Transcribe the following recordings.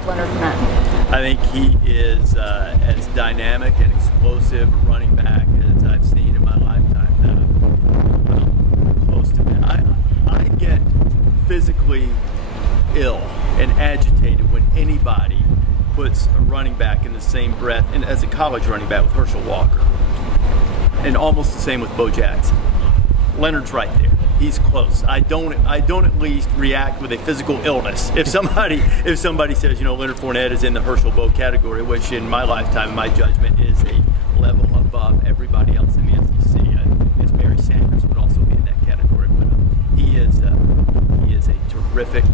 of Leonard Fournette? I think he is as dynamic and explosive a running back as I've seen in my lifetime. Close to that. I get physically ill and agitated when anybody puts a running back in the same breath, and as a college running back with Herschel Walker, and almost the same with Bo Jackson. Leonard's right there. He's close. I don't at least react with a physical illness. If somebody says, Leonard Fournette is in the Herschel Bo category, which in my lifetime, my judgment is a level above everybody else in the SEC. It's Barry Sanders would also be in that category. But he is a terrific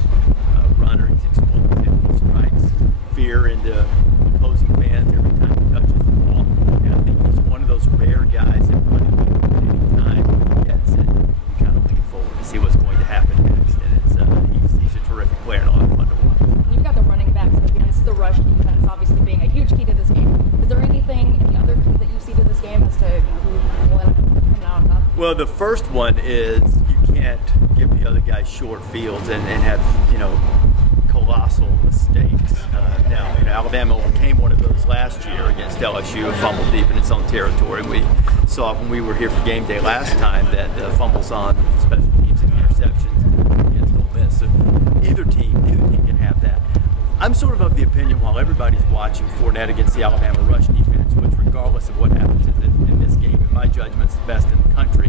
runner. He's explosive. He strikes fear into opposing fans every time he touches the ball. And I think he's one of those rare guys that running anytime he gets it, you kind of looking forward to see what's going to happen next. And he's a terrific player and a lot of fun to watch. You've got the running backs against the rush defense, obviously being a huge key to this game. Is there any other key that you see to this game as to who will come out on top? Well, the first one is you can't give the other guy short fields and have colossal mistakes. Now, Alabama overcame one of those last year against LSU, a fumble deep in its own territory. We saw when we were here for game day last time that fumbles on special teams and interceptions against Ole Miss. So either team can have that. I'm sort of the opinion, while everybody's watching Fournette against the Alabama rush defense, which regardless of what happens in this game, in my judgment, is the best in the country,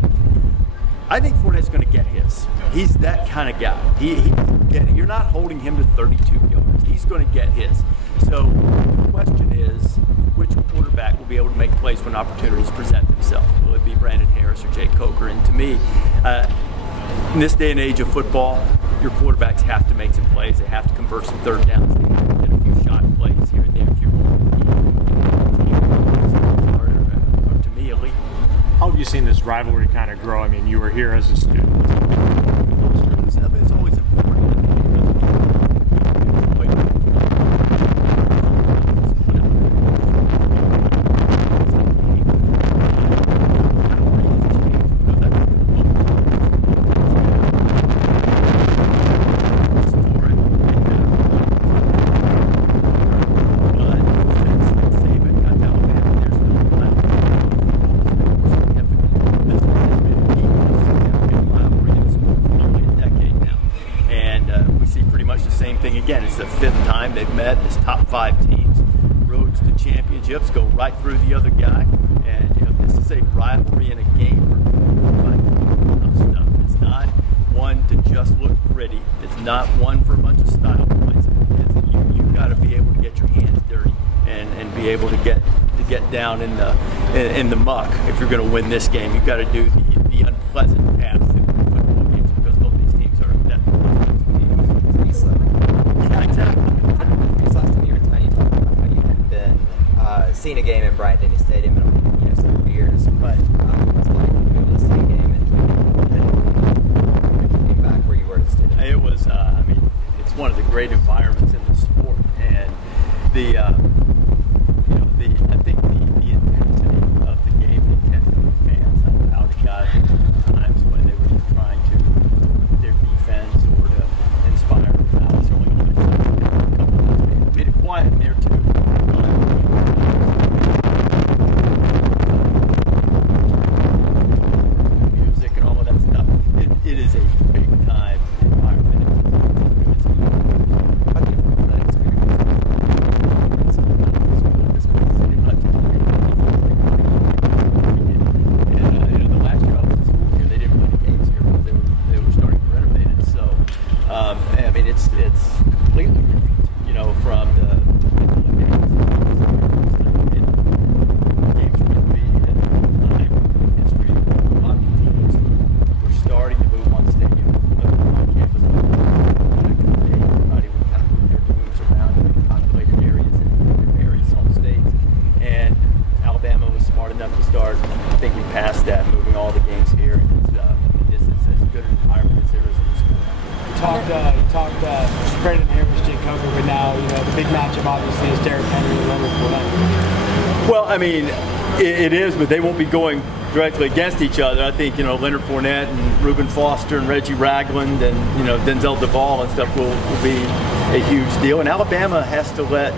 I think Fournette's going to get his. He's that kind of guy. You're not holding him to 32 yards. He's going to get his. So the question is, which quarterback will be able to make plays when opportunities present themselves? Will it be Brandon Harris or Jay Coker? And to me, in this day and age of football, your quarterbacks have to make some plays. They have to convert some third downs. They have to get a few shot plays here and there if you're or to me, elite. How have you seen this rivalry kind of grow? I mean, you were here as a student. It's always important. Again, it's the fifth time they've met as top five teams. Roads to championships go right through the other guy. And this is a rivalry in a game for stuff. It's not one to just look pretty. It's not one for a bunch of style points. You've got to be able to get your hands dirty and be able to get down in the muck if you're going to win this game. You've got to do the unpleasant paths in football games because both these teams are seen a game in Bryant-Denny Stadium in several years, but what's it like to be able to see a game and came back where you were as a student? It was, it's one of the great environments in the sport, and I think the intensity of the game, the intensity of fans, how the guys at times when they were trying to their defense or to inspire crowds, made it quiet in there too. It is a big time environment. How do you feel that experience? And the last year I was in school here, they didn't play the games here because they were starting to renovate it. So, it's completely different, from the games would be in time in history. A lot of teams were starting to move on stadium on campus. Everybody would kind of move their teams around in populated areas in their various home states. And Alabama was smart enough to start thinking past that, moving all the games here. And this is as good an environment as there is in the school. Talked Brandon Harris, Jay Coker, but now the big matchup obviously is Derrick Henry and Leonard Fournette. Well, it is, but they won't be going directly against each other. I think Leonard Fournette and Reuben Foster and Reggie Ragland and Denzel Duvall and stuff will be a huge deal. And Alabama has to let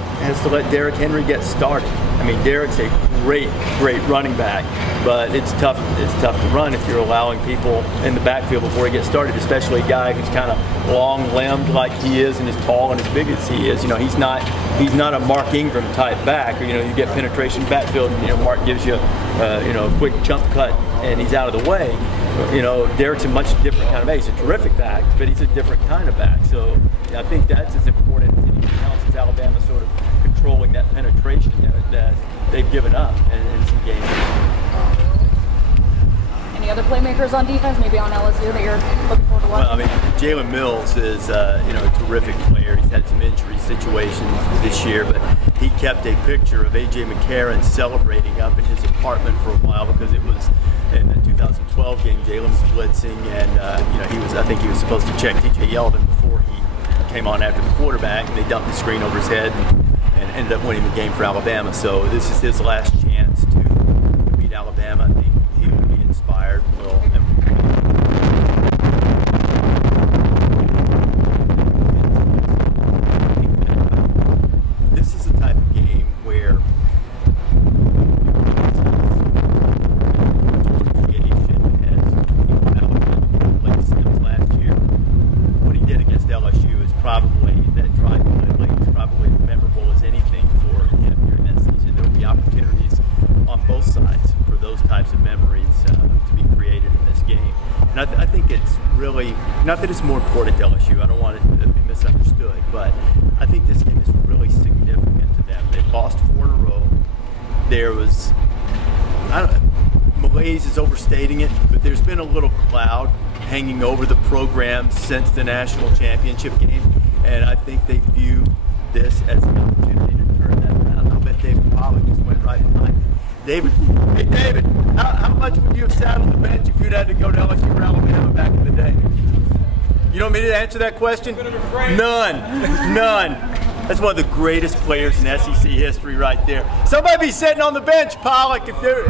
Derrick Henry get started. I mean, Derrick's a great running back, but it's tough to run if you're allowing people in the backfield before he gets started, especially a guy who's kind of long-limbed like he is and as tall and as big as he is. He's not a Mark Ingram type back, or you get penetration backfield and Mark gives you a quick jump cut and he's out of the way. Derrick's a much different kind of back. He's a terrific back, but he's a different kind of back. So I think that's as important as anything else as Alabama sort of controlling that penetration that they've given up in some games. Any other playmakers on defense, maybe on LSU, that you're looking forward to watching? Well, I mean, Jalen Mills is a terrific player. He's had some injury situations this year, but he kept a picture of A.J. McCarron celebrating up in his apartment for a while because it was in the 2012 game. Jalen was blitzing, and I think he was supposed to check T.J. Yeldon before he came on after the quarterback, and they dumped the screen over his head and ended up winning the game for Alabama. So this is his last chance to beat Alabama. I think he will be inspired. This is the type of game where last year, what he did against LSU is probably that drive is probably as memorable as anything for him during that season. There will be opportunities on both sides for those types of memories to be created in this game. And I think it's really, not that it's more important to LSU, I don't want it to be misunderstood, but I think this game is really significant to them. They've lost 4 in a row. There was, malaise is overstating it, but there's been a little cloud hanging over the program since the national championship game, and I think they view this as an opportunity to turn that around. I'll bet David Pollack just went right behind me. David, how much would you have sat on the bench if you'd had to go to LSU or Alabama back in the day? You don't want me to answer that question? None. That's one of the greatest players in SEC history right there. Somebody be sitting on the bench, Pollack, if they're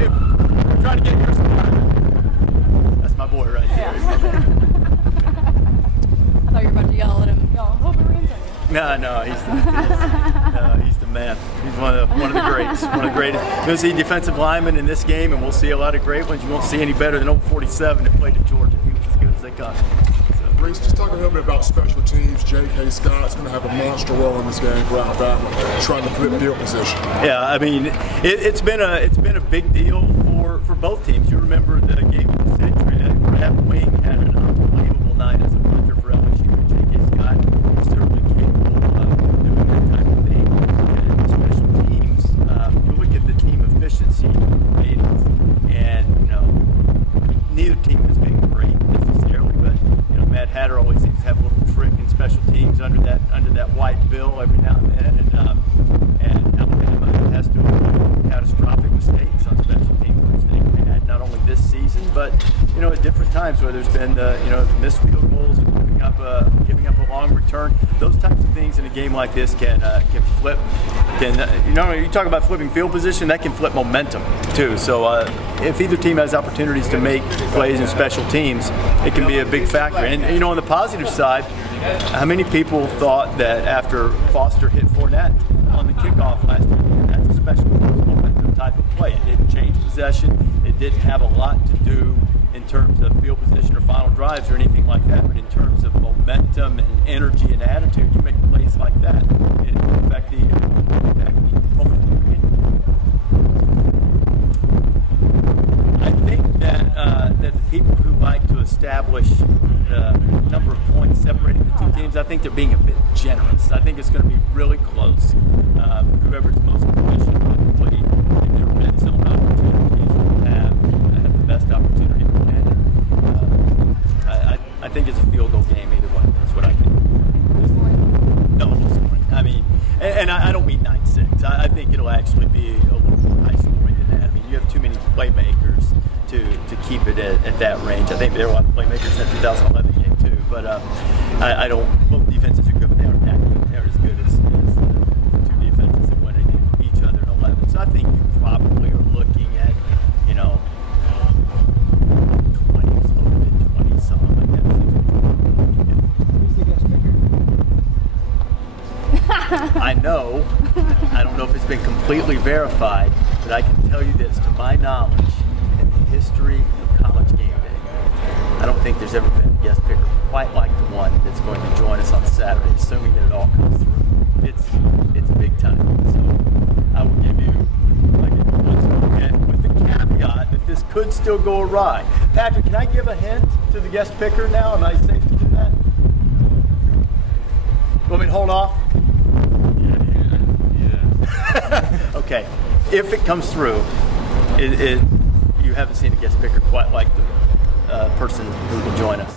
trying to get your spot. That's my boy right there. I thought you were about to yell at him. Yo, hope it rains on you. No, he's the man. He's one of the greats. One of the greatest. You'll see defensive linemen in this game, and we'll see a lot of great ones. You won't see any better than old 47 that played at Georgia. He was as good as they got. Rece, just talk a little bit about special teams. J.K. Scott's going to have a monster role in this game for Alabama, trying to flip field position. Yeah, I mean, it's been a big deal for both teams. You remember the game of the century. Brad Wing had an unbelievable night as a punter for LSU. J.K. Scott was certainly capable of doing that type of thing. And special teams, you look at the team efficiency ratings, and neither team has been great necessarily, but Matt Hatter always seems to have a little trick in special teams under that white bill every now and then, and Alabama has to avoid catastrophic mistakes on special teams, which they've had not only this season, but at different times where there's been the missed field goals and giving up a long return. Those types of things in a game like this can flip. You talk about flipping field position, that can flip momentum too. So if either team has opportunities to make plays in special teams, it can be a big factor. And on the positive side, how many people thought that after Foster hit Fournette on the kickoff last year, that's a special teams momentum type of play. It didn't change possession. It didn't have a lot to do in terms of field position or final drives or anything like that, but in terms of momentum and energy and attitude, you make plays like that. It affect the momentum of the game. I think that the people who like to establish number of points separating the two teams, I think they're being a bit generous. I think it's going to be really close. Whoever's most efficient probably in their red zone opportunities will have the best opportunity to win. I think it's a field goal game either way. That's what I think. No, scoring. I mean, and I don't mean 9-6. I think it'll actually be a little more high scoring than that. I mean, you have too many playmakers to keep it at that range. I think there were a lot of playmakers in that 2011 game too, but I don't. Both defenses are good, but they aren't that good. They're as good as the two defenses that went against each other in 11. So I think you probably are looking at I know, I don't know if it's been completely verified, but I can tell you this, to my knowledge, in the history of College Game Day, I don't think there's ever been a guest picker quite like the one that's going to join us on Saturday, assuming that it all comes through. It's big time. So I will give you, once again, with the caveat that this could still go awry. Patrick, can I give a hint to the guest picker now? Am I safe to do that? Want me to hold off? Yeah. Okay. If it comes through, you haven't seen a guest picker quite like the person who will join us.